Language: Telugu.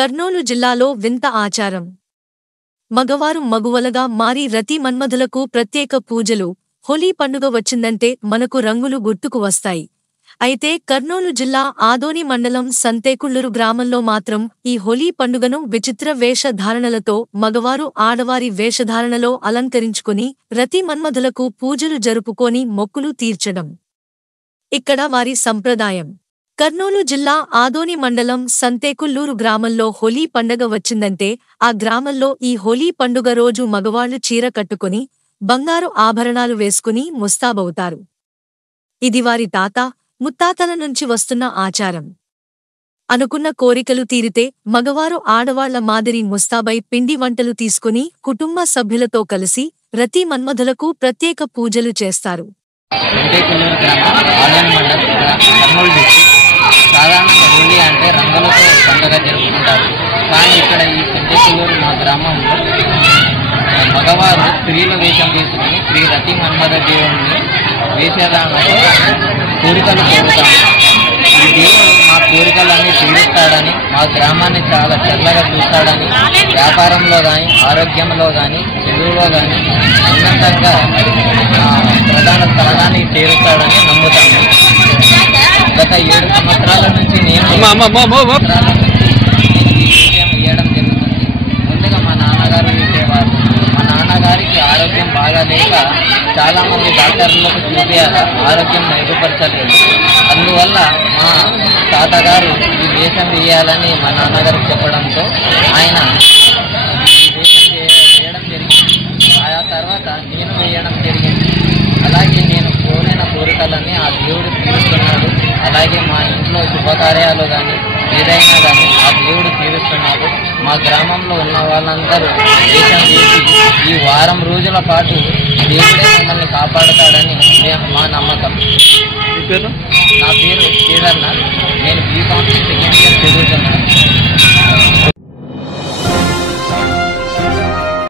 కర్నూలు జిల్లాలో వింత ఆచారం. మగవారు మగువలుగా మారి రతి మన్మధులకు ప్రత్యేక పూజలు. హోలీ పండుగ వచ్చిందంటే మనకు రంగులు గుర్తుకు వస్తాయి. అయితే కర్నూలు జిల్లా ఆదోని మండలం సంతేకుళ్లూరు గ్రామంలో మాత్రం ఈ హోలీ పండుగను విచిత్ర వేషధారణలతో మగవారు ఆడవారి వేషధారణలో అలంకరించుకుని రతి మన్మధులకు పూజలు జరుపుకొని మొక్కులు తీర్చడం ఇక్కడ వారి సంప్రదాయం. కర్నూలు జిల్లా ఆదోని మండలం సంతేకుళ్లూరు గ్రామంలో హోలీ పండగ వచ్చిందంటే ఆ గ్రామంలో ఈ హోలీ పండుగ రోజు మగవాళ్లు చీర కట్టుకుని బంగారు ఆభరణాలు వేసుకుని ముస్తాబవుతారు. ఇది వారి తాత ముత్తాతల నుంచి వస్తున్న ఆచారం. అనుకున్న కోరికలు తీరితే మగవారు ఆడవాళ్ల మాదిరి ముస్తాబై పిండి వంటలు తీసుకుని కుటుంబ సభ్యులతో కలిసి రతి మన్మధులకు ప్రత్యేక పూజలు చేస్తారు. సాధారణంగా హోలీ అంటే రంగులతో పండుగ జరుపుకుంటారు. కానీ ఇక్కడ ఈ సంతేకుళ్లూరు మా గ్రామంలో మగవారు స్త్రీల వేషం తీసుకుని శ్రీ రతి మన్మథ దేవుడిని వేషధారణతో కోరికలు కోరుతాము. ఈ దేవుడు మా కోరికలన్నీ తీరుస్తాడని, మా గ్రామాన్ని చాలా చల్లగా చూస్తాడని, వ్యాపారంలో కానీ ఆరోగ్యంలో కానీ చదువులో కానీ ఉన్నతంగా ప్రధాన స్థానాన్ని చేరుస్తాడని నమ్ముతాము. గత 7 సంవత్సరాల నుంచి నేను ఈ విషయం వేయడం జరుగుతుంది. ముందుగా మా నాన్నగారు వేసేవారు. మా నాన్నగారికి ఆరోగ్యం బాగా లేక చాలామంది డాక్టర్లకు చూపించాలి, ఆరోగ్యం మెరుగుపరచలేదు. అందువల్ల మా తాతగారు ఈ వేషం వేయాలని మా నాన్నగారికి చెప్పడంతో ఆయన ఈ వేషం వేయడం జరిగింది. ఆ తర్వాత నేను వేయడం జరిగింది. అలాగే నేను కోరిన కోరికలన్నీ ఆ దేవుడు తీరుస్తున్నాడు. అలాగే మా ఇంట్లో శుభకార్యాలు కానీ ఏదైనా కానీ ఆ దేవుడు తీరుస్తున్నాడు. మా గ్రామంలో ఉన్న వాళ్ళందరూ వేషం వేసి ఈ వారం రోజుల పాటు దేవుడే మమ్మల్ని కాపాడుతాడని మా నమ్మకం. నా పేరు కేదార్నాథ్. నేను బీకామ్ సెకండ్ ఇయర్ చదువుతున్నాను.